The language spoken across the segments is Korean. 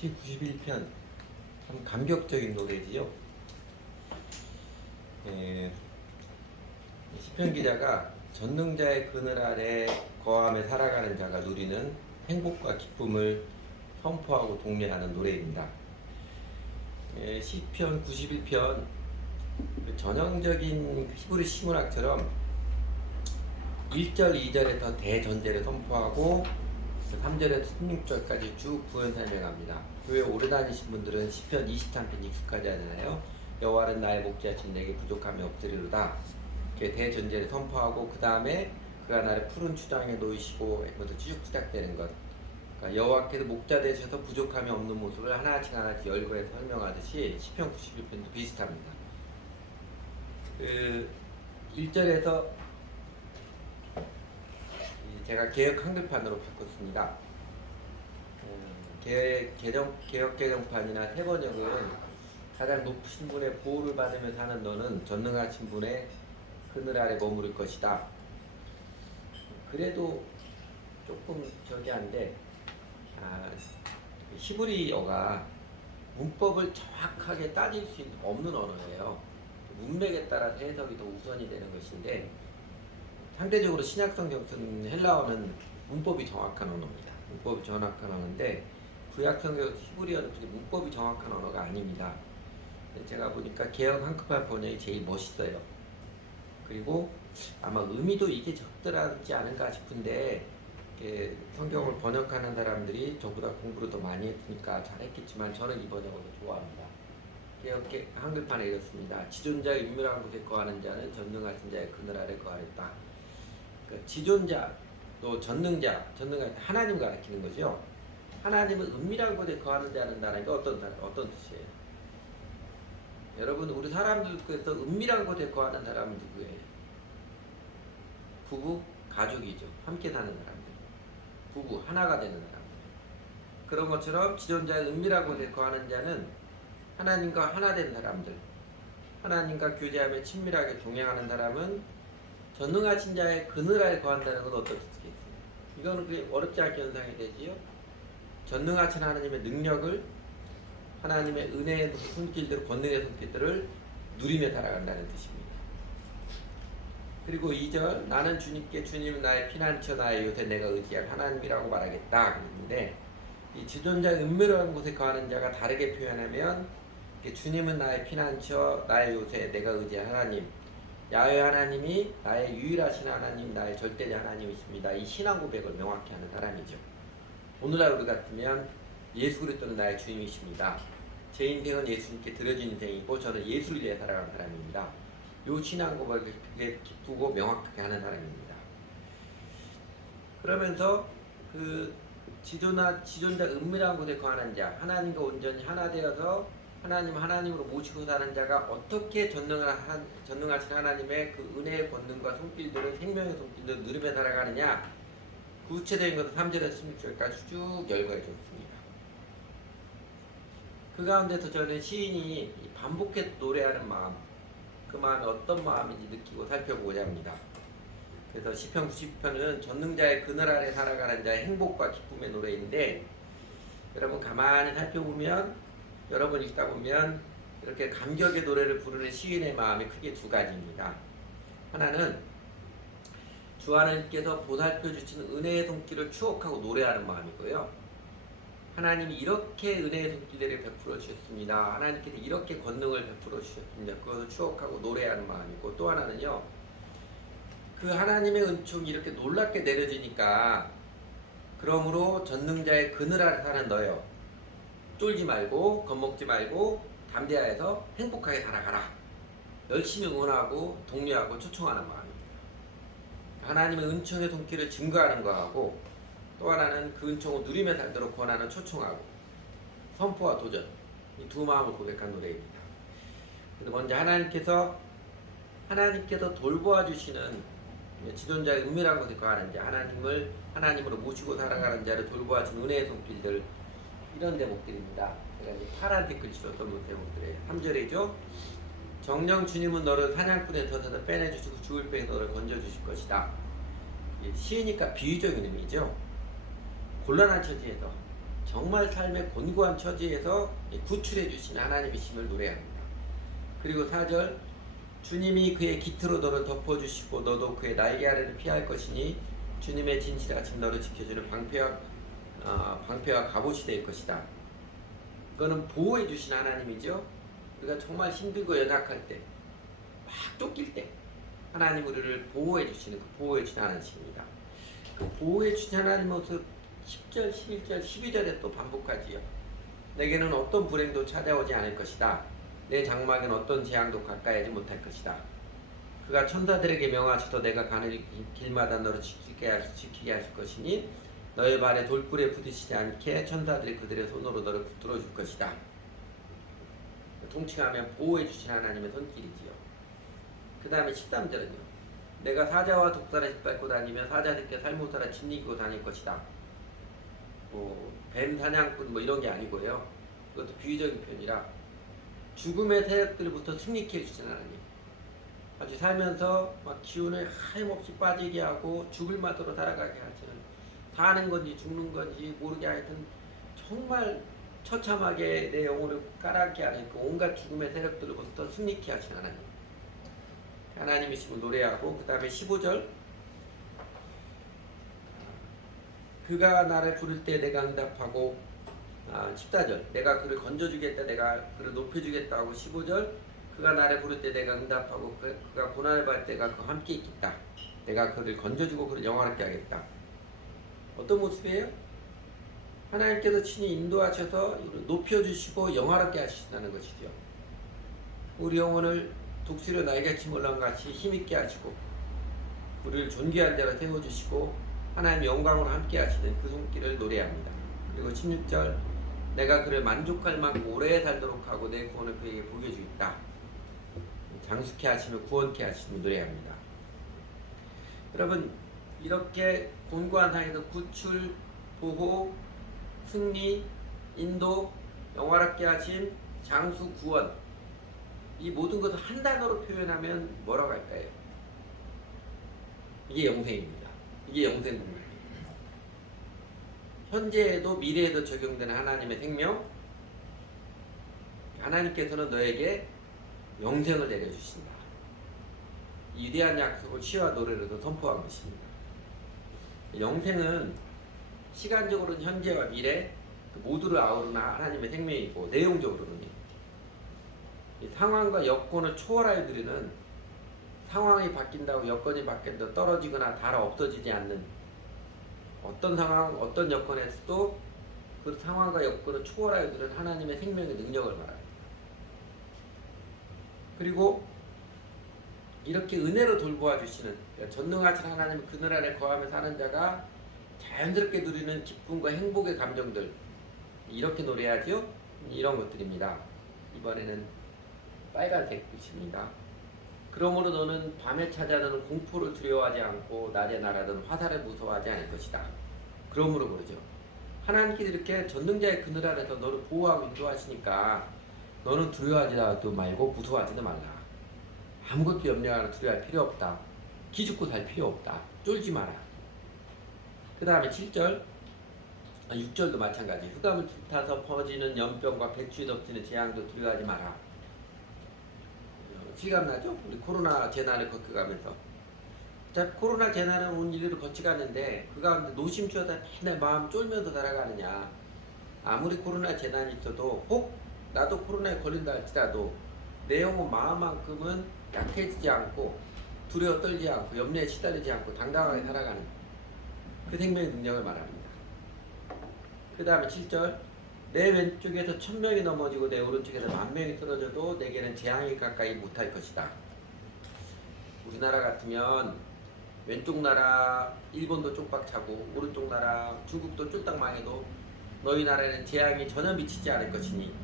시91편 참 감격적인 노래지요. 시편 기자가 전능자의 그늘 아래 거함에 살아가는 자가 누리는 행복과 기쁨을 선포하고 독려하는 노래입니다. 시편 91편 전형적인 히브리 시문학처럼 1절, 2절에 더 대전제를 선포하고 3절에서 16절까지 쭉 구현 설명합니다. 교회 오래 다니신 분들은 시편 23편 익숙하지 않나요? 여호와는 나의 목자신 내게 부족함이 없으리로다. 이렇게 대전제를 선포하고 그 다음에 그가 나를 푸른 추장에 놓이시고 하면서 쭉 시작되는 것. 그러니까 여호와께서 목자 되셔서 부족함이 없는 모습을 하나씩 열거해서 설명하듯이 시편 91편도 비슷합니다. 1절에서 제가 개혁 한글판으로 바꿨습니다. 개혁 개정판이나 세번역은 가장 높으신 분의 보호를 받으면서 하는 너는 전능하신 분의 그늘 아래 머무를 것이다. 그래도 조금 저기한데 히브리어가 문법을 정확하게 따질 수 없는 언어예요. 문맥에 따라서 해석이 더 우선이 되는 것인데 상대적으로 신약성경 쓴 헬라어는 문법이 정확한 언어입니다. 문법이 정확한 언어인데 구약성경 히브리어는 문법이 정확한 언어가 아닙니다. 제가 보니까 개혁 한글판 번역이 제일 멋있어요. 그리고 아마 의미도 이게 적절하지 않은가 싶은데 성경을 번역하는 사람들이 저보다 공부를 더 많이 했으니까 잘했겠지만 저는 이 번역을 더 좋아합니다. 개혁 한글판에 이렇습니다. 지존자의 은밀한 곳에 거하는 자는 전능하신 자의 그늘 아래 거하였다. 그러니까 지존자, 또 전능자 하나님 가리키는 거죠. 하나님은 은밀한 곳에 거하는 자는 게 어떤 뜻이에요? 여러분, 우리 사람들께서 은밀한 곳에 거하는 사람은 누구예요? 부부, 가족이죠. 함께 사는 사람들. 부부, 하나가 되는 사람들. 그런 것처럼 지존자의 은밀한 곳에 거하는 자는 하나님과 하나 된 사람들. 하나님과 교제하며 친밀하게 동행하는 사람은 전능하신 자의 그늘 아래 거한다는 건 어떤 뜻이겠어요? 이거는 그게 어렵지 않게 연상이 되지요? 전능하신 하나님의 능력을, 하나님의 은혜의 손길들, 권능의 손길들을 누리며 살아간다는 뜻입니다. 그리고 2절, 나는 주님께 주님은 나의 피난처 나의 요새 내가 의지할 하나님이라고 말하겠다. 그랬는데 이 지존자의 은밀한 곳에 거하는 자가 다르게 표현하면 주님은 나의 피난처 나의 요새 내가 의지할 하나님, 야훼 하나님이 나의 유일하신 하나님, 나의 절대자 하나님이십니다. 이 신앙 고백을 명확히 하는 사람이죠. 오늘날 우리 같으면 예수 그리스도는 나의 주님이십니다. 제 인생은 예수님께 드려진 인생이고 저는 예수를 위해 살아가는 사람입니다. 이 신앙 고백을 기쁘고 명확하게 하는 사람입니다. 그러면서 그 지존자 은밀한 곳에 거하는 자, 하나님과 온전히 하나 되어서 하나님으로 모시고 사는 자가 어떻게 전능하신 하나님의 그 은혜의 권능과 손길들을, 생명의 손길들을 누리며 살아가느냐, 구체적인 것을 3절에서 16절까지 쭉 열거해 줬습니다. 그 가운데서 저는 시인이 반복해서 노래하는 마음, 그 마음이 어떤 마음인지 느끼고 살펴보고자 합니다. 그래서 시편 90편은 전능자의 그늘 아래 살아가는 자의 행복과 기쁨의 노래인데, 여러분 가만히 살펴보면, 여러분 읽다 보면 이렇게 감격의 노래를 부르는 시인의 마음이 크게 두 가지입니다. 하나는 주 하나님께서 보살펴 주신 은혜의 손길을 추억하고 노래하는 마음이고요. 하나님이 이렇게 은혜의 손길을 베풀어 주셨습니다. 하나님께서 이렇게 권능을 베풀어 주셨습니다. 그것을 추억하고 노래하는 마음이고, 또 하나는요, 그 하나님의 은총이 이렇게 놀랍게 내려지니까 그러므로 전능자의 그늘 아래 사는 너요, 쫄지 말고 겁먹지 말고 담대하여서 행복하게 살아가라. 열심히 응원하고 독려하고 초청하는 마음입니다. 하나님의 은총의 손길을 증거하는 거하고, 또 하나는 그 은총을 누리며 살도록 권하는 초청하고 선포와 도전, 이 두 마음을 고백한 노래입니다. 그래서 먼저 하나님께서 돌보아 주시는 지존자의 은밀한 곳에 거하는 자, 하나님으로 모시고 살아가는 자를 돌보아 주는 은혜의 손길들, 이런 대목들입니다. 제가 이제 파란 댓글치로 썼던 대목들이에요. 3절이죠. 정녕 주님은 너를 사냥꾼의 덫에서 빼내주시고 죽을 배에 너를 건져주실 것이다. 시이니까 비유적인 의미죠. 곤란한 처지에서 정말 삶의 곤고한 처지에서 구출해 주시는 하나님이심을 노래합니다. 그리고 4절 주님이 그의 깃으로 너를 덮어주시고 너도 그의 날개 아래를 피할 것이니 주님의 진실하심 지금 너를 지켜주는 방패와 갑옷이 될 것이다. 그거는 보호해 주신 하나님이죠. 우리가 정말 힘들고 연약할 때, 막 쫓길 때 하나님 우리를 보호해 주시는 그 보호해 주신 하나님입니다. 그 보호해 주신 하나님 모습 10절, 11절, 12절에 또 반복하지요. 내게는 어떤 불행도 찾아오지 않을 것이다. 내 장막엔 어떤 재앙도 가까이 하지 못할 것이다. 그가 천사들에게 명하셔서 내가 가는 길마다 너를 지키게 하실 것이니 너의 발에 돌불에 부딪히지 않게 천사들이 그들의 손으로 너를 붙들어 줄 것이다. 통칭하면 보호해 주신 하나님의 손길이지요. 그 다음에 13절은요. 내가 사자와 독사를 짓밟고 다니며 사자들께 살모사라 짓이기고 다닐 것이다. 뱀 사냥꾼 이런 게 아니고요. 그것도 비유적인 표현이라 죽음의 세력들부터 승리케 해주신 하나님. 아주 살면서 막 기운을 하염없이 빠지게 하고 죽을 맛으로 살아가게 하시는, 사는 건지 죽는 건지 모르게 하여튼 정말 처참하게 내 영혼을 까맣게 하는 그 온갖 죽음의 세력들로부터 승리케 하신 하나님. 하나님이심을 노래하고 그 다음에 15절 그가 나를 부를 때 내가 응답하고 14절 내가 그를 건져주겠다 내가 그를 높여주겠다 하고 15절 그가 나를 부를 때 내가 응답하고 그가 고난을 받을 때 내가 그와 함께 있겠다. 내가 그를 건져주고 그를 영화롭게 하겠다. 어떤 모습이에요? 하나님께서 친히 인도하셔서 높여주시고 영화롭게 하신다는 것이죠. 우리 영혼을 독수리 날개치 몰랑같이 힘있게 하시고 우리를 존귀한 자로 세워주시고 하나님 영광으로 함께 하시는 그 손길을 노래합니다. 그리고 16절 내가 그를 만족할 만큼 오래 살도록 하고 내 구원을 그에게 보게 주겠다. 장수케 하시며 구원케 하시며 노래합니다. 여러분 이렇게 곤고한 상에서 구출, 보호, 승리, 인도, 영화롭게 하심, 장수, 구원 이 모든 것을 한 단어로 표현하면 뭐라고 할까요? 이게 영생입니다. 이게 영생 공부입니다. 현재에도 미래에도 적용되는 하나님의 생명, 하나님께서는 너에게 영생을 내려주신다. 이 위대한 약속을 시와 노래로도 선포한 것입니다. 영생은 시간적으로는 현재와 미래 모두를 아우르는 하나님의 생명이고 내용적으로는 이 상황과 여건을 초월하여 드리는 상황이 바뀐다고 여건이 바뀐다고 떨어지거나 달아 없어지지 않는 어떤 상황, 어떤 여건에서도 그 상황과 여건을 초월하여 드리는 하나님의 생명의 능력을 말합니다. 그리고 이렇게 은혜로 돌보아 주시는 전능하신 하나님의 그늘 아래 거하며 사는 자가 자연스럽게 누리는 기쁨과 행복의 감정들 이렇게 노래하죠. 이런 것들입니다. 이번에는 빨간색 빛입니다. 그러므로 너는 밤에 찾아오는 공포를 두려워하지 않고 낮에 날아든 화살을 무서워하지 않을 것이다. 그러므로 그러죠. 하나님께서 이렇게 전능자의 그늘 아래서 너를 보호하고 인도하시니까 너는 두려워하지도 말고 무서워하지도 말라. 아무것도 염려하거나 두려워할 필요 없다. 기죽고 살 필요 없다. 쫄지 마라. 그 다음에 7절 6절도 마찬가지. 흑암을 타서 퍼지는 연병과 백주에 덮치는 재앙도 두려워하지 마라. 실감나죠? 우리 코로나 재난을 거쳐가면서 자, 코로나 재난은 온 인류를 거쳐가는데 그 가운데 노심초사 맨날 마음 쫄면서 살아가느냐. 아무리 코로나 재난이 있어도 혹 나도 코로나에 걸린다 할지라도 내 영혼 마음만큼은 약해지지 않고 두려워 떨지 않고 염려에 시달리지 않고 당당하게 살아가는 그 생명의 능력을 말합니다. 그 다음에 7절 내 왼쪽에서 1000명이 넘어지고 내 오른쪽에서 10,000명이 쓰러져도 내게는 재앙이 가까이 못할 것이다. 우리나라 같으면 왼쪽 나라 일본도 쪽박 차고 오른쪽 나라 중국도 쫄딱 망해도 너희 나라에는 재앙이 전혀 미치지 않을 것이니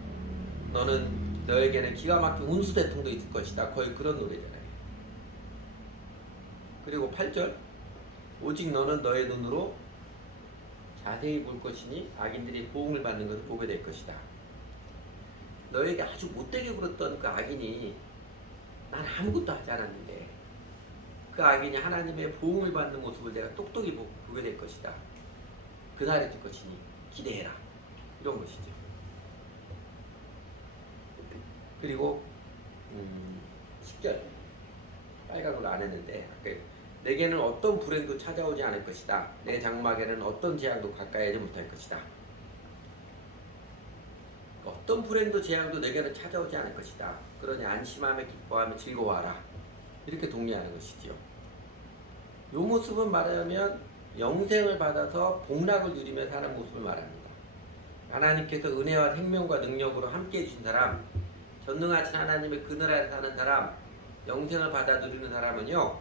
너에게는 기가 막힌 운수대통도 있을 것이다. 거의 그런 노래잖아요. 그리고 8절 오직 너는 너의 눈으로 자세히 볼 것이니 악인들이 보응을 받는 것을 보게 될 것이다. 너에게 아주 못되게 굴었던 그 악인이 난 아무것도 하지 않았는데 그 악인이 하나님의 보응을 받는 모습을 내가 똑똑히 보게 될 것이다. 그날이 될 것이니 기대해라. 이런 것이죠. 그리고 10절 빨간으로 안 했는데 내게는 어떤 불행도 찾아오지 않을 것이다. 내 장막에는 어떤 재앙도 가까이 하지 못할 것이다. 어떤 불행도 재앙도 내게는 찾아오지 않을 것이다. 그러니 안심하며 기뻐하며 즐거워하라. 이렇게 독려하는 것이지요. 이 모습은 말하자면 영생을 받아서 복락을 누리며 사는 모습을 말합니다. 하나님께서 은혜와 생명과 능력으로 함께해 주신 사람, 전능하신 하나님의 그늘 아래 사는 사람, 영생을 받아 누리는 사람은요,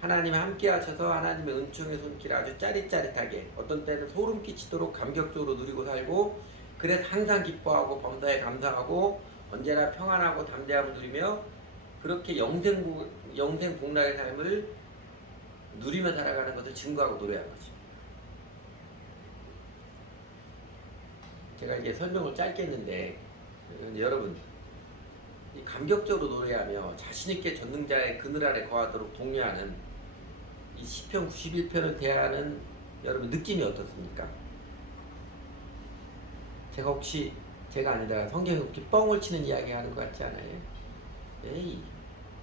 하나님이 함께 하셔서 하나님의 은총의 손길을 아주 짜릿짜릿하게, 어떤 때는 소름 끼치도록 감격적으로 누리고 살고, 그래서 항상 기뻐하고 범사에 감사하고 언제나 평안하고 담대함을 누리며 그렇게 영생 복락의 삶을 누리며 살아가는 것을 증거하고 노래하는 거죠. 제가 이게 설명을 짧게 했는데 여러분 이 감격적으로 노래하며 자신있게 전능자의 그늘 아래 거하도록 독려하는 이 시편 91편을 대하는 여러분 느낌이 어떻습니까? 제가 아니라 성경이 혹시 뻥을 치는 이야기 하는 것 같지 않아요? 에이,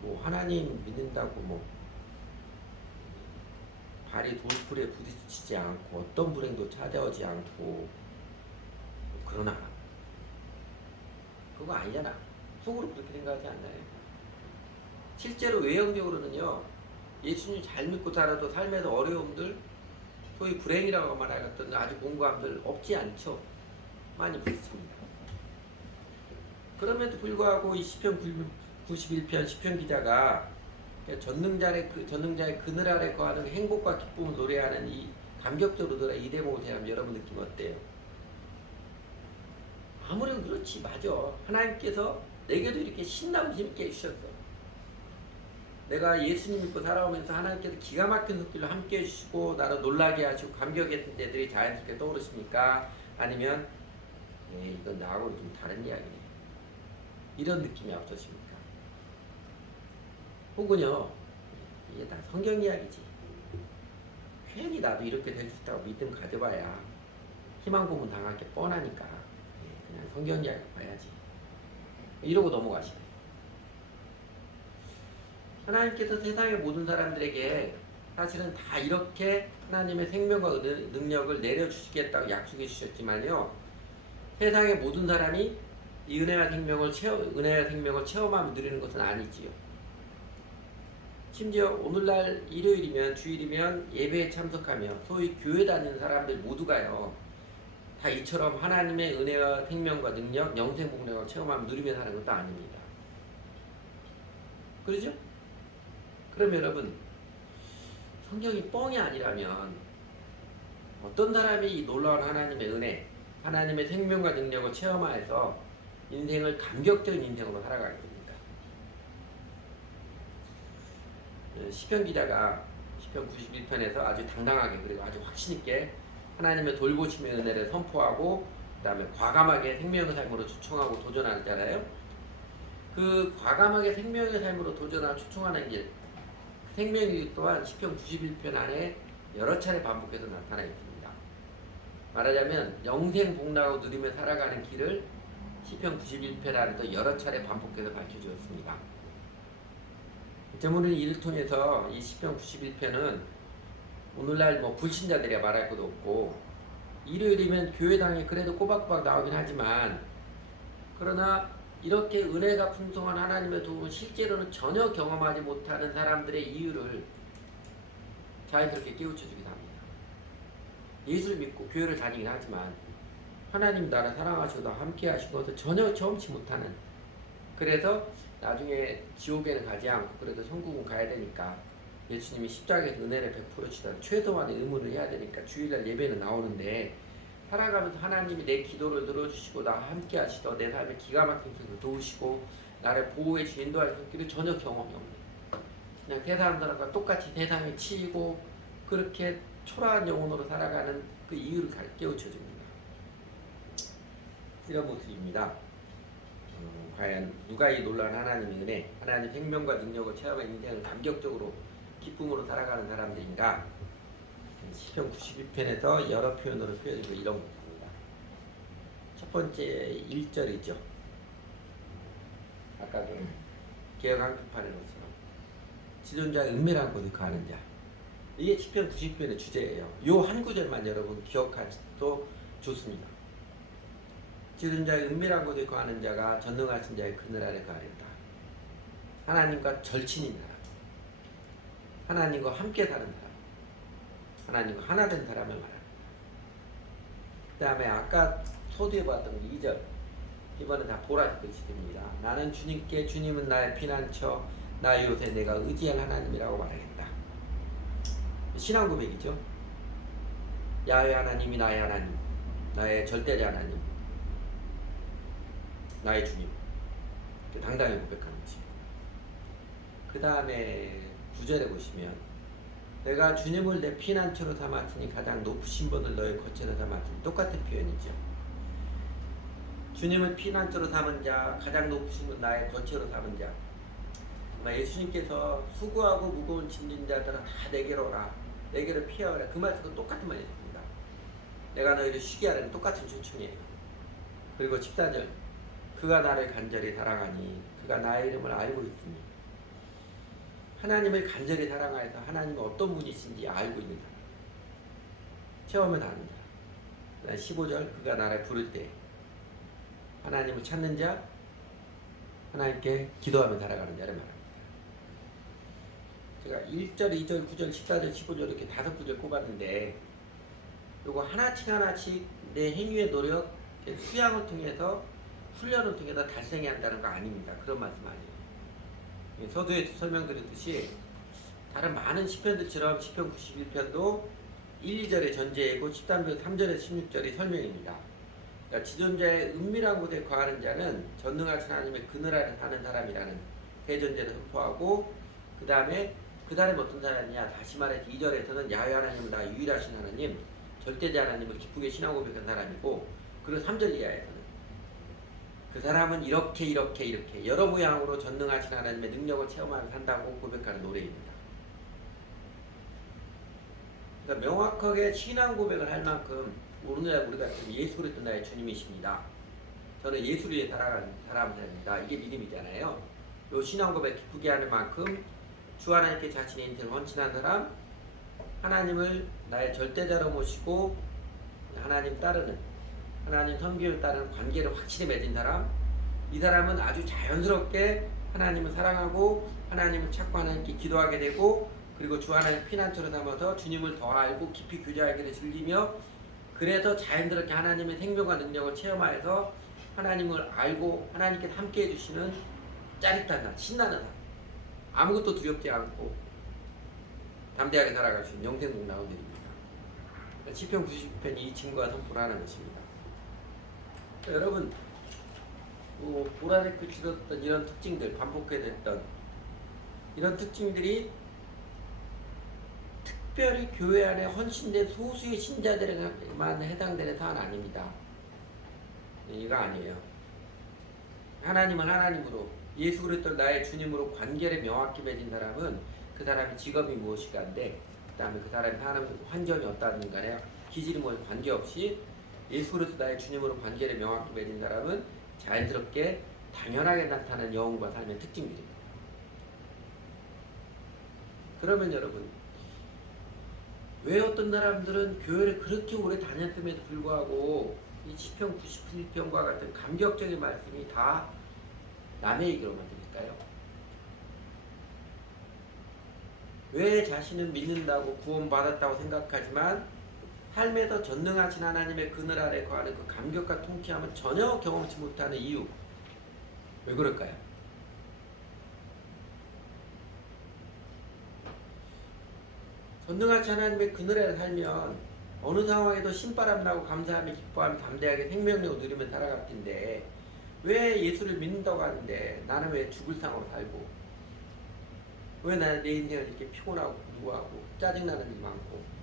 뭐 하나님 믿는다고 뭐 발이 돌풀에 부딪히지 않고 어떤 불행도 찾아오지 않고 그러나 그거 아니잖아. 속으로 그렇게 생각하지 않나요? 실제로 외형적으로는요, 예수님 잘 믿고 살아도 삶에서 어려움들, 소위 불행이라고 말하였던 아주 공고함들 없지 않죠. 많이 부딪힙니다. 그럼에도 불구하고 이 시편 91편 시편 기자가 전능자의 그늘 아래 거하는 행복과 기쁨을 노래하는 이 감격적으로 노래 이 대목을 대하면 여러분 느낌 어때요? 아무래도 그렇지, 맞아. 하나님께서 내게도 이렇게 신나고 재밌게 해주셨어. 내가 예수님 믿고 살아오면서 하나님께서 기가 막힌 손길로 함께 해주시고 나를 놀라게 하시고 감격했던 때들이 자연스럽게 떠오르십니까? 아니면 이건 나하고는 좀 다른 이야기네, 이런 느낌이 어떠십니까? 혹은요, 이게 다 성경 이야기지, 괜히 나도 이렇게 될 수 있다고 믿음 가져봐야 희망 고문 당할 게 뻔하니까 그냥 성경 이야기 봐야지, 이러고 넘어가시네. 하나님께서 세상의 모든 사람들에게 사실은 다 이렇게 하나님의 생명과 능력을 내려주시겠다고 약속해 주셨지만요, 세상의 모든 사람이 이 은혜와 생명을 체험하며 누리는 것은 아니지요. 심지어 오늘날 일요일이면 주일이면 예배에 참석하며 소위 교회 다니는 사람들 모두가요, 다 이처럼 하나님의 은혜와 생명과 능력, 영생 복락을 체험하며 누리며 사는 것도 아닙니다. 그러죠? 그럼 여러분, 성경이 뻥이 아니라면 어떤 사람이 이 놀라운 하나님의 은혜, 하나님의 생명과 능력을 체험하여서 인생을 감격적인 인생으로 살아가겠습니까? 시편 기자가 시편 91편에서 아주 당당하게 그리고 아주 확신있게 하나님의 돌보심의 은혜를 선포하고 그 다음에 과감하게 생명의 삶으로 추청하고 도전하잖아요. 그 과감하게 생명의 삶으로 도전하고 추청하는 길, 생명의 길 또한 시편 91편 안에 여러 차례 반복해서 나타나 있습니다. 말하자면 영생 복락을 누리며 살아가는 길을 시편 91편 안에서 여러 차례 반복해서 밝혀주었습니다. 때문에 이를 통해서 이 시편 91편은 오늘날 뭐 불신자들이야 말할 것도 없고, 일요일이면 교회당에 그래도 꼬박꼬박 나오긴 하지만, 그러나 이렇게 은혜가 풍성한 하나님의 도움을 실제로는 전혀 경험하지 못하는 사람들의 이유를 자연스럽게 깨우쳐주기도 합니다. 예수를 믿고 교회를 다니긴 하지만 하나님 나를 사랑하시고 나와 함께 하신 것을 전혀 경험치 못하는, 그래서 나중에 지옥에는 가지 않고 그래도 천국은 가야 되니까 예수님이 십자가에서 은혜를 베풀어 주시던 최소한의 의무를 해야 되니까 주일날 예배는 나오는데, 살아가면서 하나님이 내 기도를 들어주시고 나와 함께 하시더 내 삶에 기가 막힌 것을 도우시고 나를 보호해 주시고 인도할 길을 전혀 경험이 없는, 그냥 세상 사람과 똑같이 세상에 치이고 그렇게 초라한 영혼으로 살아가는 그 이유를 깨우쳐줍니다. 이런 모습입니다. 과연 누가 이 놀라운 하나님의 은혜, 하나님 생명과 능력을 체험한 인생을 감격적으로 기쁨으로 살아가는 사람들인가? 시편 91편에서 여러 표현으로 표현해서 이런 것입니다. 첫 번째 1절이죠. 아까도 개혁 한글판에 것처럼 지존자의 은밀한 곳에 거하는 자. 이게 시편 90편의 주제예요. 요 한 구절만 여러분 기억하셔도 좋습니다. 지존자의 은밀한 곳에 거하는 자가 전능하신 자의 그늘 아래 거하리로다. 하나님과 절친인 사람, 하나님과 함께 사는 사람, 하나님과 하나 된 사람을 말합니다. 그 다음에 아까 소두에 봤던 2절, 이번엔 다 보라색 글씨 됩니다. 나는 주님께 주님은 나의 피난처, 나의 요새 내가 의지할 하나님이라고 말하겠다. 신앙 고백이죠. 야훼 하나님이 나의 하나님, 나의 절대자 하나님, 나의 주님. 당당히 고백하는 것입니다. 그 다음에 9절에 보시면 내가 주님을 내 피난처로 삼았으니 가장 높으신 분을 너의 거처로 삼았으니 똑같은 표현이죠. 주님을 피난처로 삼은 자, 가장 높으신 분 나의 거처로 삼은 자. 예수님께서 수고하고 무거운 짐진 자들아 다 내게로 오라, 내게로 피하오라. 그 말씀은 똑같은 말이었습니다. 내가 너희를 쉬게 하라는 똑같은 초청이에요. 그리고 14절 그가 나를 간절히 사랑하니 그가 나의 이름을 알고 있으니. 하나님을 간절히 사랑하여서 하나님이 어떤 분이신지 알고 있는 사람, 체험을 하는 사람. 15절 그가 나를 부를 때 하나님을 찾는 자, 하나님께 기도하며 살아가는 자를 말합니다. 제가 1절, 2절, 9절, 14절, 15절 이렇게 5구절 꼽았는데 요거 하나씩 내 행위의 노력, 수양을 통해서, 훈련을 통해서 달성해야 한다는 거 아닙니다. 그런 말씀 아니에요. 서두에 설명드렸듯이 다른 많은 시편들처럼 시편 91편도 1, 2절의 전제이고 13절, 3절에서 16절이 설명입니다. 그러니까 지존자의 은밀한 곳에 거하는 자는 전능하신 하나님의 그늘 아래 사는 사람이라는 대전제를 선포하고, 그 다음에 그 사람이 어떤 사람이냐, 다시 말해서 2절에서는 야훼 하나님은 나 유일하신 하나님, 절대자 하나님을 기쁘게 신앙 고백한 사람이고, 그리고 3절 이하에서는 그 사람은 이렇게 여러 모양으로 전능하신 하나님의 능력을 체험하며 산다고 고백하는 노래입니다. 그러니까 명확하게 신앙 고백을 할 만큼 오늘날 우리가 지금 예수 그리스도 나의 주님이십니다, 저는 예수를 위해 살아가는 사람입니다, 이게 믿음이잖아요. 요 신앙 고백 기쁘게 하는 만큼 주 하나님께 자신의 인생을 헌신한 사람, 하나님을 나의 절대자로 모시고 하나님 따르는, 하나님 선교를 따르는 관계를 확실히 맺은 사람, 이 사람은 아주 자연스럽게 하나님을 사랑하고 하나님을 찾고 하나님께 기도하게 되고, 그리고 주 하나님 피난처로 삼아서 주님을 더 알고 깊이 교제하기를 즐기며, 그래서 자연스럽게 하나님의 생명과 능력을 체험하여서 하나님을 알고 하나님께 함께 해주시는 짜릿한 날, 신나는 날, 아무것도 두렵지 않고 담대하게 살아갈 수 있는 영생국 나온 일입니다. 시편 90편이 이 친구가 선포를 하는 것입니다. 여러분, 보라색 글씨였던 이런 특징들, 반복해졌던 이런 특징들이 특별히 교회 안에 헌신된 소수의 신자들에게만 해당되는 사안 아닙니다. 이거 아니에요. 하나님은 하나님으로, 예수 그리스도 나의 주님으로 관계를 명확히 맺은 사람은 그 사람의 직업이 무엇이간데, 그 다음에 그 사람의 사는 환경이 어떠하든 간에 기질이 뭐 관계없이 예수 그리스도 나의 주님으로 관계를 명확히 맺은 사람은 자연스럽게 당연하게 나타나는 영혼과 삶의 특징들입니다. 그러면 여러분, 왜 어떤 사람들은 교회를 그렇게 오래 다녔음에도 불구하고 이 시편 91편과 같은 감격적인 말씀이 다 남의 얘기로만 들릴까요? 왜 자신은 믿는다고 구원받았다고 생각하지만 삶에서 전능하신 하나님의 그늘 아래 거하는 그 감격과 통쾌함은 전혀 경험치 못하는 이유, 왜 그럴까요? 전능하신 하나님의 그늘 아래 살면 어느 상황에도 신바람 나고 감사하며 기뻐하며 담대하게 생명력을 누리며 살아갈 텐데, 왜 예수를 믿는다고 하는데 나는 왜 죽을 상으로 살고, 왜 나는 내 인생을 이렇게 피곤하고 무고하고 짜증나는 일이 많고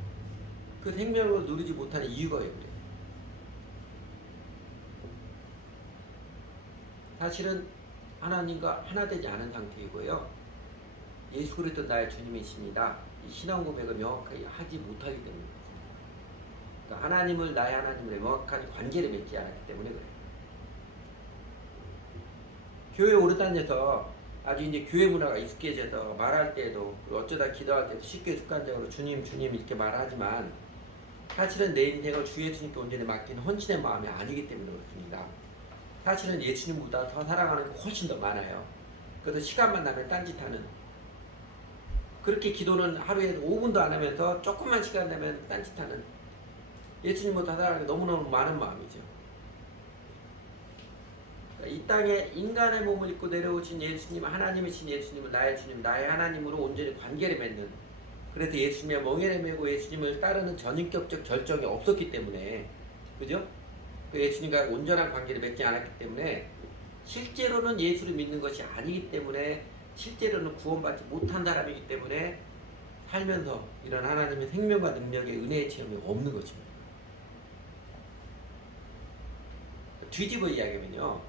그 생명을 누리지 못하는 이유가 왜 그래요? 사실은 하나님과 하나 되지 않은 상태이고요, 예수 그리스도 나의 주님이십니다, 이 신앙 고백을 명확하게 하지 못하기 때문입니다. 그러니까 하나님을 나의 하나님을 명확한 관계를 맺지 않았기 때문에 그래요. 교회 오래 다녀서 아주 이제 교회 문화가 익숙해져서 말할 때도 어쩌다 기도할 때도 쉽게 습관적으로 주님 주님 이렇게 말하지만 사실은 내 인생을 주 예수님께 온전히 맡기는 헌신의 마음이 아니기 때문에 그렇습니다. 사실은 예수님보다 더 사랑하는 게 훨씬 더 많아요. 그래서 시간만 나면 딴짓하는, 그렇게 기도는 하루에 5분도 안 하면서 조금만 시간 나면 딴짓하는, 예수님보다 사랑하는 게 너무너무 많은 마음이죠. 이 땅에 인간의 몸을 입고 내려오신 예수님, 하나님이신 예수님은 나의 주님, 나의 하나님으로 온전히 관계를 맺는, 그래서 예수님의 멍에를 메고 예수님을 따르는 전인격적 결정이 없었기 때문에, 그죠? 그 예수님과 온전한 관계를 맺지 않았기 때문에 실제로는 예수를 믿는 것이 아니기 때문에, 실제로는 구원받지 못한 사람이기 때문에 살면서 이런 하나님의 생명과 능력의 은혜의 체험이 없는 것입니다. 뒤집어 이야기하면요,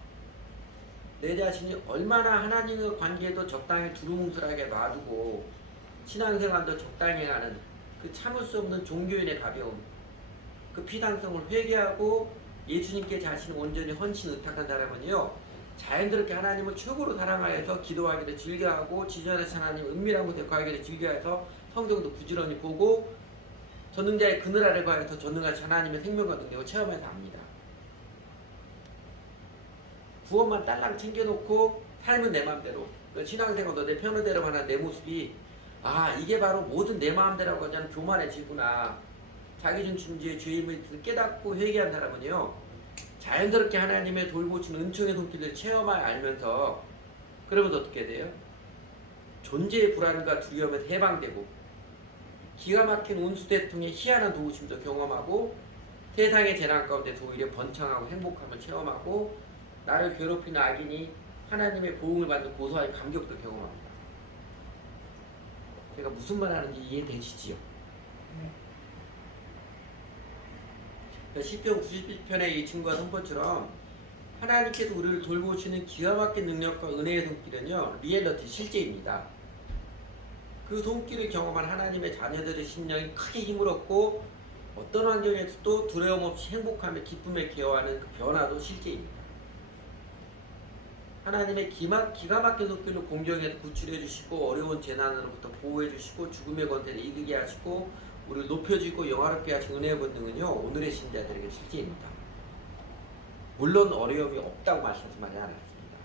내 자신이 얼마나 하나님의 관계도 적당히 두루뭉술하게 놔두고 신앙생활도 적당히 하는 그 참을 수 없는 종교인의 가벼움, 그 피당성을 회개하고 예수님께 자신을 온전히 헌신 의탁한 사람은요, 자연스럽게 하나님을 최고로 사랑하여서 기도하기를 즐겨하고 지존하신 하나님 은밀한 곳에 거하기를 즐겨해서 성경도 부지런히 보고 전능자의 그늘 아래 거하여서 전능하신 하나님의 생명과 능력을 체험해서 압니다. 구원만 딸랑 챙겨놓고 삶은 내 마음대로, 신앙생활도 내 편의대로 하는 내 모습이, 아 이게 바로 모든 내 마음대로라고 하지 않은 교만해지구나, 자기중심주의 죄임을 깨닫고 회개한 사람은요, 자연스럽게 하나님의 돌보신 은총의 손길을 체험하여 알면서, 그러면 어떻게 돼요? 존재의 불안과 두려움에서 해방되고 기가 막힌 운수대통의 희한한 도우심도 경험하고 세상의 재난 가운데서 오히려 번창하고 행복함을 체험하고 나를 괴롭히는 악인이 하나님의 보응을 받는 고소한 감격도 경험합니다. 제가 무슨 말 하는지 이해되시지요? 시편 91편의 이 증거와 선포처럼 하나님께서 우리를 돌보시는 기가 막힌 능력과 은혜의 손길은요, 리얼리티 실제입니다. 그 손길을 경험한 하나님의 자녀들의 심령이 크게 힘을 얻고 어떤 환경에서도 두려움 없이 행복하며 기쁨에 기여하는 그 변화도 실제입니다. 하나님의 기가 막힌 손길로 공경에서 구출해 주시고 어려운 재난으로부터 보호해 주시고 죽음의 권세를 이기게 하시고 우리를 높여주고 영화롭게 하신 은혜의 본능은요, 오늘의 신자들에게 실제입니다. 물론 어려움이 없다고 말씀하지 않았습니다.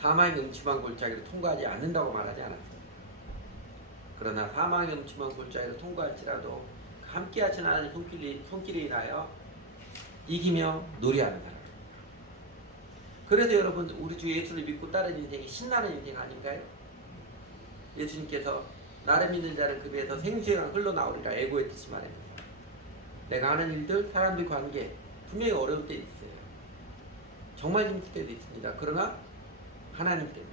사망의 음침한 골짜기를 통과하지 않는다고 말하지 않았습니다. 그러나 사망의 음침한 골짜기를 통과할지라도 함께 하신 하나님 손길이 인하여 이기며 노래하는 사람. 그래서 여러분, 우리 주 예수를 믿고 따르는 인생이 신나는 인생 아닌가요? 예수님께서 나를 믿는 자는 그 배에서 생수가 흘러나오리라 예고했듯이 말합니다. 내가 하는 일들, 사람들 관계 분명히 어려울 때 있어요. 정말 힘들 때도 있습니다. 그러나 하나님 때문에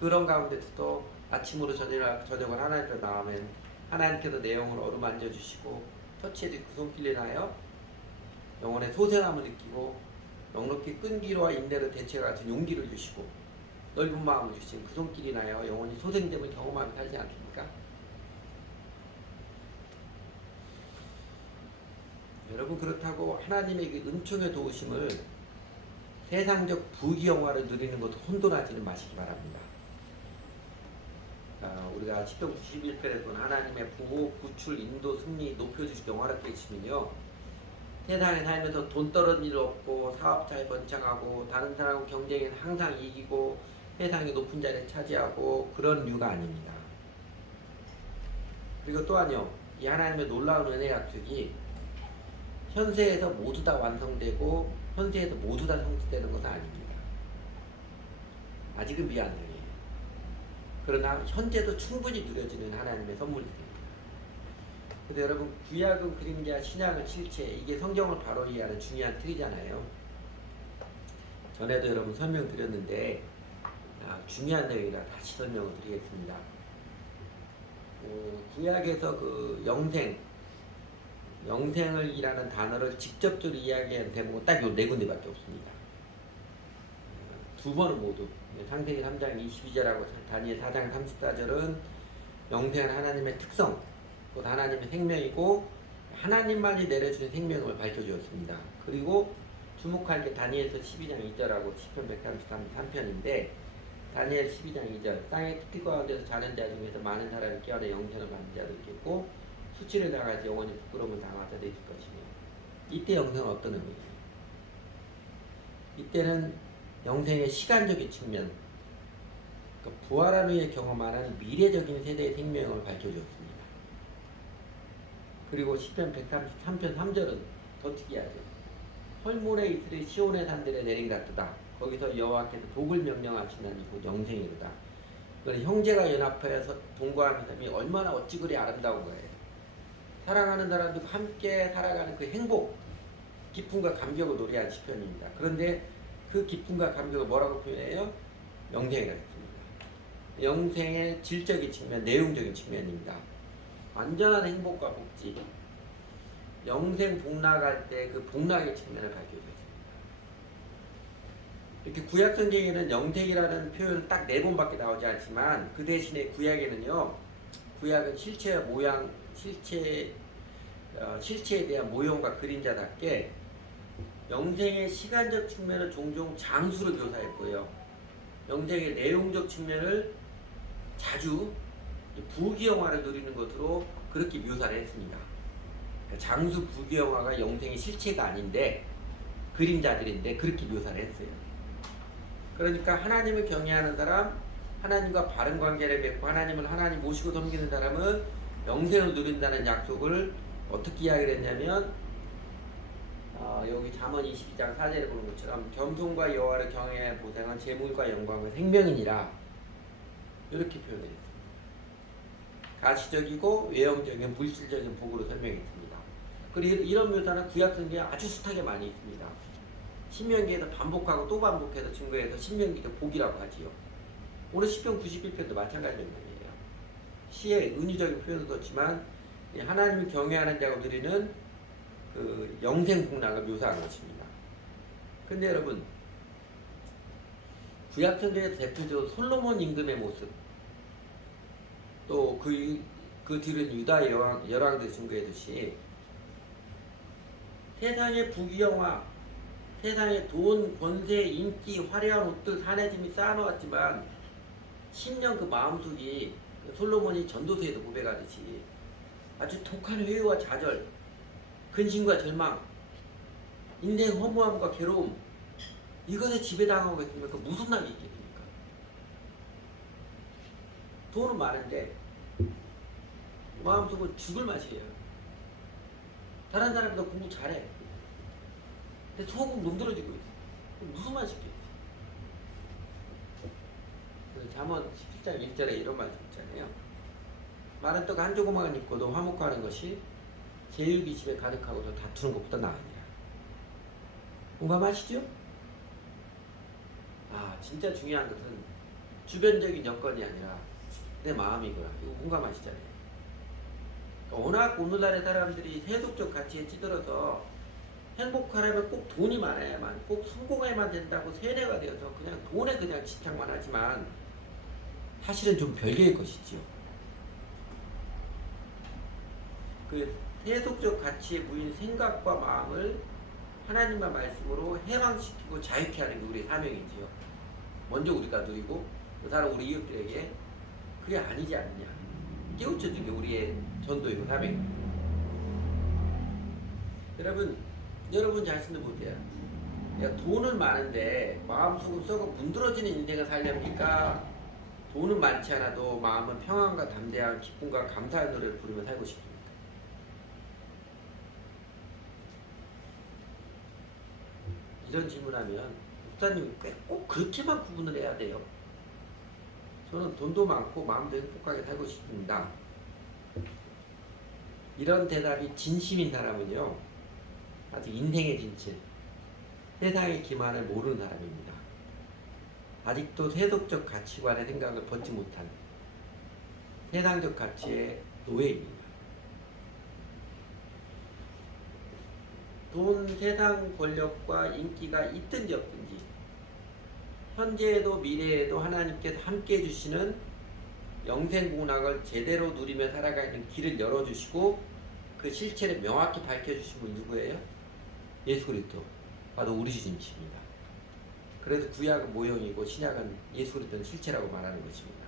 그런 가운데서도 아침으로 저녁을 하나님께로 나오면 하나님께서 내 영혼을 어루만져 주시고 터치해 주시고 그 손길을 인하여 영혼의 소생함을 느끼고 넉넉히 끈기로와 인내로 대체와 같은 용기를 주시고 넓은 마음을 주신 그 손길이 인하여 영혼이 소생됨을 경험하며 살지 않습니까? 여러분, 그렇다고 하나님의 그 은총의 도우심을 세상적 부귀영화를 누리는 것도 혼돈하지는 마시기 바랍니다. 우리가 시편 91편에 본 하나님의 보호, 구출, 인도, 승리, 높여주시고 영화롭게 해주시면요, 세상에 살면서 돈 떨어진 일 없고 사업 잘 번창하고 다른 사람하고 경쟁에서 항상 이기고 세상의 높은 자리를 차지하고 그런 류가 아닙니다. 그리고 또한요, 이 하나님의 놀라운 은혜 약속이 현세에서 모두 다 완성되고 현세에서 모두 다 성취되는 것은 아닙니다. 아직은 미완성이에요. 그러나 현재도 충분히 누려지는 하나님의 선물이 됩니다. 그래서 여러분, 구약은 그림자, 신약은 실체, 이게 성경을 바로 이해하는 중요한 틀이잖아요. 전에도 여러분 설명드렸는데 중요한 내용이라 다시 설명을 드리겠습니다. 구약에서 그 영생을 이라는 단어를 직접적으로 이야기한 대목은 딱 요 네 군데밖에 없습니다. 두 번은 모두 창세기 3장 22절하고 다니엘 4장 34절은 영생은 하나님의 특성, 곧 하나님의 생명이고 하나님만이 내려주는 생명을 밝혀주었습니다. 그리고 주목할 게 다니엘서 12장 2절하고 시편 133편인데 다니엘 12장 2절 땅의 특기 가운데서 자는 자 중에서 많은 사람이 깨어나 영생을 받는 자도 있겠고 수치를 당하지 영원히 부끄러움을 당하는 자도 있을 것이며 이때 영생은 어떤 의미예요? 이때는 영생의 시간적인 측면 그러니까 부활한 후에 경험하는 미래적인 세대의 생명을 밝혀주었습니다. 그리고 시편 133편 3절은 더 특이하죠. 헐몬의 이슬이 시온의 산들에 내린 같도다. 거기서 여호와께서 복을 명령하시나니 곧 영생이로다. 그러니 형제가 연합하여서 동거하는 삶이 얼마나 어찌 그리 아름다운 거예요. 사랑하는 사람들과 함께 살아가는 그 행복, 기쁨과 감격을 노래한 시편입니다. 그런데 그 기쁨과 감격을 뭐라고 표현해요? 영생이라고 했습니다. 영생의 질적인 측면, 내용적인 측면입니다. 완전한 행복과 복지, 영생 복락할 때 그 복락의 측면을 밝혀주었습니다. 이렇게 구약 성경에는 영생이라는 표현은 딱 4번밖에 나오지 않지만 그 대신에 구약에는요, 구약은 실체의 모양, 실체에 대한 모형과 그림자답게 영생의 시간적 측면을 종종 장수로 묘사했고요. 영생의 내용적 측면을 자주 부귀영화를 누리는 것으로 그렇게 묘사를 했습니다. 장수 부귀영화가 영생의 실체가 아닌데 그림자들인데 그렇게 묘사를 했어요. 그러니까 하나님을 경외하는 사람, 하나님과 바른 관계를 맺고 하나님을 하나님 모시고 섬기는 사람은 영생을 누린다는 약속을 어떻게 이야기를 했냐면 여기 잠언 22장 4절에 보는 것처럼 겸손과 여호와를 경외하는 보상은 재물과 영광과 생명이니라 이렇게 표현했습니다. 가시적이고 외형적인 물질적인 복으로 설명했습니다. 그리고 이런 묘사는 구약 성경에 아주 숱하게 많이 있습니다. 신명기에서 반복하고 또 반복해서 증거해서 신명기도 복이라고 하지요. 오늘 시편 91편도 마찬가지 맥락이에요. 시의 은유적인 표현도 그렇지만 하나님을 경외하는 자가 누리는 그 영생 복락을 묘사한 것입니다. 근데 여러분 구약 성경에서 대표적으로 솔로몬 임금의 모습 또 그 뒤는 유다 열왕들 증거해듯이 세상의 부귀영화, 세상의 돈, 권세, 인기, 화려한 옷들, 산해짐이 쌓아놓았지만 심령 그 마음속이 솔로몬이 전도서에도 고백하듯이 아주 독한 회유와 좌절, 근심과 절망, 인생 허무함과 괴로움 이것에 지배당하고 있으면 그 무슨 낙이 있겠습니까? 돈은 많은데 마음속은 죽을 맛이에요. 다른 사람보다 공부 잘해. 근데 속은 문드러지고 있어. 무슨 맛이겠지? 잠언 17장 1절에 이런 말씀 있잖아요. 마른 떡 한 조각만 입고도 화목하는 것이 제육이 집에 가득하고도 다투는 것보다 나으니라. 공감하시죠? 진짜 중요한 것은 주변적인 여건이 아니라 내 마음이구나. 이거 공감하시잖아요. 워낙 오늘날의 사람들이 세속적 가치에 찌들어서 행복하려면 꼭 돈이 많아야만, 꼭 성공해야만 된다고 세뇌가 되어서 그냥 돈에 그냥 집착만 하지만 사실은 좀 별개의 것이지요. 그 세속적 가치에 모인 생각과 마음을 하나님의 말씀으로 해방시키고 자유케 하는 게 우리의 사명이지요. 먼저 우리가 누리고 그 사람 우리 이웃들에게 그게 아니지 않느냐 깨우쳐주는 게 우리의 전도이고 사명입니다. 여러분 자신도 보세요. 돈은 많은데 마음속은 썩어 문드러지는 인생을 살렵니까? 돈은 많지 않아도 마음은 평안과 담대한 기쁨과 감사의 노래를 부르며 살고 싶습니다. 이런 질문하면 목사님이 꼭 그렇게만 구분을 해야 돼요. 저는 돈도 많고 마음도 행복하게 살고 싶습니다. 이런 대답이 진심인 사람은요, 아직 인생의 진실, 세상의 기만을 모르는 사람입니다. 아직도 세속적 가치관의 생각을 벗지 못한 세상적 가치의 노예입니다. 돈, 세상 권력과 인기가 있든지 없든지 현재에도 미래에도 하나님께서 함께 해주시는 영생공락을 제대로 누리며 살아가는 길을 열어주시고 그 실체를 명확히 밝혀주신 분 누구예요? 예수 그리스도. 바로 우리 주님이십니다. 그래서 구약은 모형이고 신약은 예수 그리스도는 실체라고 말하는 것입니다.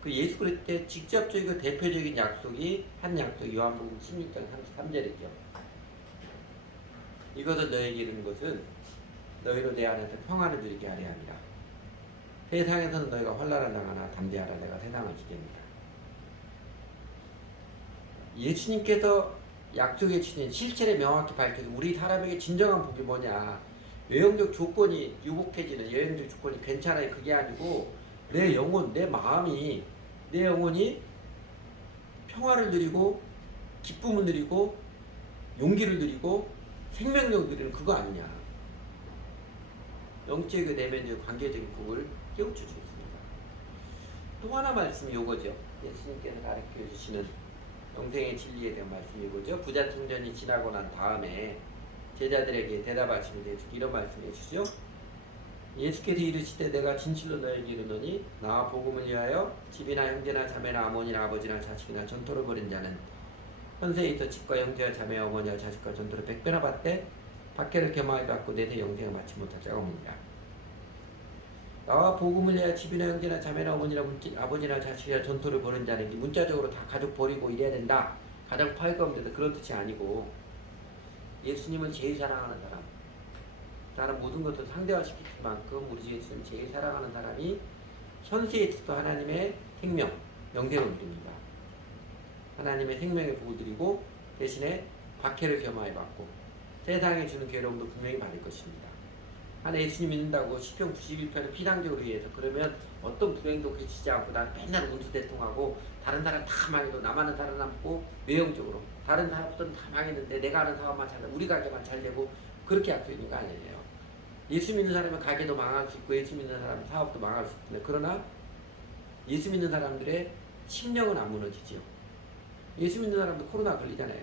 그 예수 그리스도의 직접적이고 대표적인 약속이 한 약속 요한복음 16장 33절이죠. 이것을 너에게 이르는 것은 너희로 내 안에서 평안을 누리게 하려 합니다. 세상에서는 너희가 환난을 당하나 담대하라 내가 세상을 이깁니다. 예수님께서 약속해 주신 실체를 명확히 밝혀서 우리 사람에게 진정한 복이 뭐냐, 외형적 조건이 유복해지는 외형적 조건이 괜찮아요 그게 아니고 내 영혼, 내 마음이, 내 영혼이 평화를 누리고 기쁨을 누리고 용기를 누리고 생명력을 누리는 그거 아니냐. 영적이고 내면적 관계적인 복을 깨우쳐 주겠습니다. 또 하나 말씀이 요거죠. 예수님께서 가르쳐 주시는 영생의 진리에 대한 말씀이 이거죠. 부자청년이 지나고 난 다음에 제자들에게 대답하시는데 이런 말씀해 주시죠. 예수께서 이르시되 내가 진실로 너에게 이르노니 나와 복음을 위하여 집이나 형제나 자매나 어머니나 아버지나 자식이나 전토를 벌인 자는 현세에 있어 집과 형제와 자매와 어머니와 자식과 전토를 100배나 받되 박해를 겸하여 받고 내세 영생을 받지 못할 자가 없느니라. 나와 복음을 위하여 집이나 형제나 자매나 어머니나 아버지나 자식이나 전토를 벌인 자는 문자적으로 다 가족 버리고 이래야 된다. 가장 파괴가 없는데도 그런 뜻이 아니고 예수님을 제일 사랑하는 사람, 다른 모든 것을 상대화시킬 만큼 우리 예수님 제일 사랑하는 사람이 현세에 있어서 하나님의 생명, 영생을 누립니다. 하나님의 생명의 복을 드리고 대신에 박해를 겸하여 받고 세상에 주는 괴로움도 분명히 받을 것입니다. 하나 예수님 믿는다고 시편 91편을 피상적으로 위해서 그러면 어떤 불행도 그치지 않고 난 맨날 운수대통하고 다른 사람 다 망해도 나만은 살아남고 외형적으로 다른 사람들은 다 망했는데 내가 하는 사업만 잘 되고 우리 가게만 잘 되고 그렇게 약속인 거 아니에요. 예수 믿는 사람은 가게도 망할 수 있고 예수 믿는 사람은 사업도 망할 수 있는데 그러나 예수 믿는 사람들의 심령은 안 무너지지요. 예수 믿는 사람도 코로나 걸리잖아요.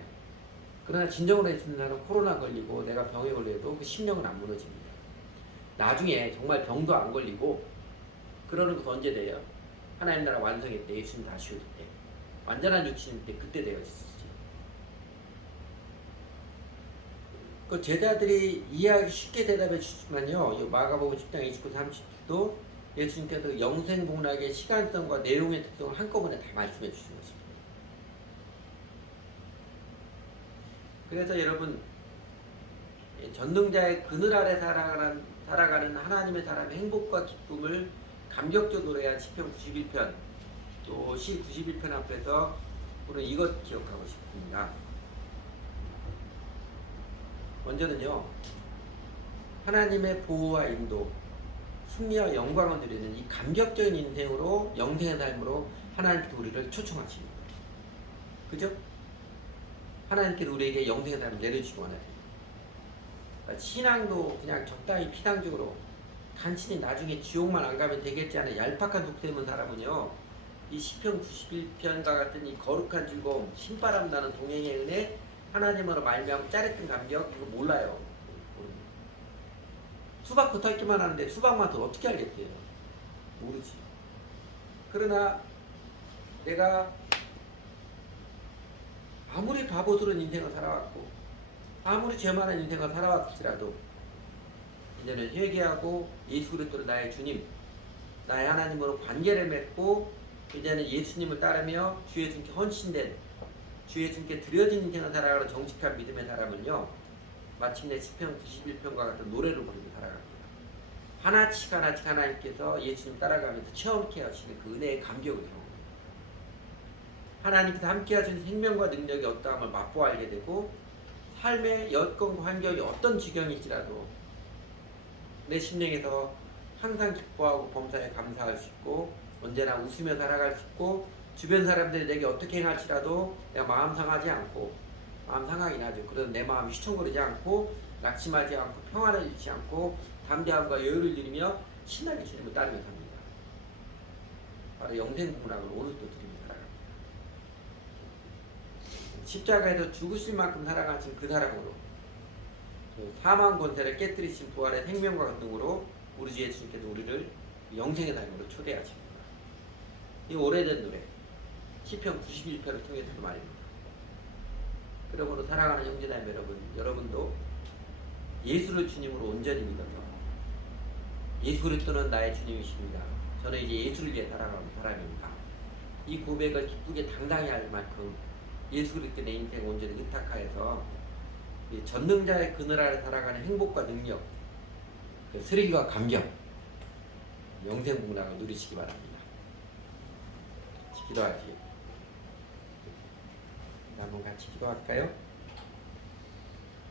그러나 진정으로 예수 믿는 사람은 코로나 걸리고 내가 병에 걸려도 그 심령은 안 무너집니다. 나중에 정말 병도 안 걸리고 그러는 것도 언제 돼요? 하나님 나라 완성일 때 예수님 다시 올 때 완전한 육신일 때 그때 되어지지. 그 제자들이 이해하기 쉽게 대답해 주지만요. 마가복음 10장 29, 30도 예수님께서 영생 복락의 시간성과 내용의 특성을 한꺼번에 다 말씀해 주신 것입니다. 그래서 여러분 전능자의 그늘 아래 살아가는 하나님의 사람의 행복과 기쁨을 감격적으로 노래한 시편 91편 또 시 91편 앞에서 우리는 이것 기억하고 싶습니다. 먼저는요, 하나님의 보호와 인도, 승리와 영광을 누리는 이 감격적인 인생으로 영생의 삶으로 하나님께서 우리를 초청하십니다. 그죠? 하나님께서 우리에게 영생의 삶을 내려주시기 원하세요. 그러니까 신앙도 그냥 적당히 피상적으로 간신히 나중에 지옥만 안 가면 되겠지 하는 얄팍한 속셈은 사람은요, 이 시편 91편과 같은 이 거룩한 즐거움, 신바람 나는 동행의 은혜, 하나님으로 말미암아 짜릿한 감격 이거 몰라요. 수박 겉핥기만 하는데 수박 맛을 어떻게 알겠대요? 모르지. 그러나 내가 아무리 바보스러운 인생을 살아왔고 아무리 죄 많은 인생을 살아왔을지라도 이제는 회개하고 예수 그리스도를 나의 주님, 나의 하나님으로 관계를 맺고 이제는 예수님을 따르며 주 예수님께 헌신된 주 예수님께 드려진 인생을 살아가는 정직한 믿음의 사람은요, 마침내 시편 91편과 같은 노래를 부르고 살아갑니다. 하나씩 하나씩 하나님께서 예수님 따라가면서 체험케 하시는 그 은혜의 감격을 경험합니다. 하나님께서 함께 하시는 생명과 능력이 어떠함을 맛보아 알게 되고 삶의 여건과 환경이 어떤 지경일지라도 내 심령에서 항상 기뻐하고 범사에 감사할 수 있고 언제나 웃으며 살아갈 수 있고 주변 사람들이 내게 어떻게 행할지라도 내가 마음 상하지 않고 마음 상하긴 하죠. 그래도 내 마음이 휘청거리지 않고 낙심하지 않고 평안을 잃지 않고 담대함과 여유를 누리며 신나게 주님을 따르며 삽니다. 바로 영생 복락을 오늘도 드리며 살아갑니다. 십자가에서 죽으실 만큼 살아가신 그 사랑으로 사망 권세를 깨뜨리신 부활의 생명과 같은으로 우리 주 예수님께서 우리를 영생의 삶으로 초대하십니다. 이 오래된 노래 시편 91편을 통해서도 말입니다. 그러므로 사랑하는 형제자매 여러분, 여러분도 예수를 주님으로 온전히 믿어서 예수 그리스도는 나의 주님이십니다. 저는 이제 예수를 위해 살아가는 사람입니다. 이 고백을 기쁘게 당당히 할 만큼 예수 그리스도 내 인생 온전히 의탁하여서 이 전능자의 그늘 아래 살아가는 행복과 능력, 그 스릴과 감격, 영생복락을 누리시기 바랍니다. 기도하지. 한번 같이 기도할까요?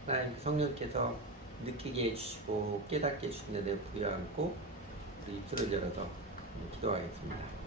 하나님 성령께서 느끼게 해주시고 깨닫게 해주시는 데 부여안고 우리 입술을 열어서 기도하겠습니다.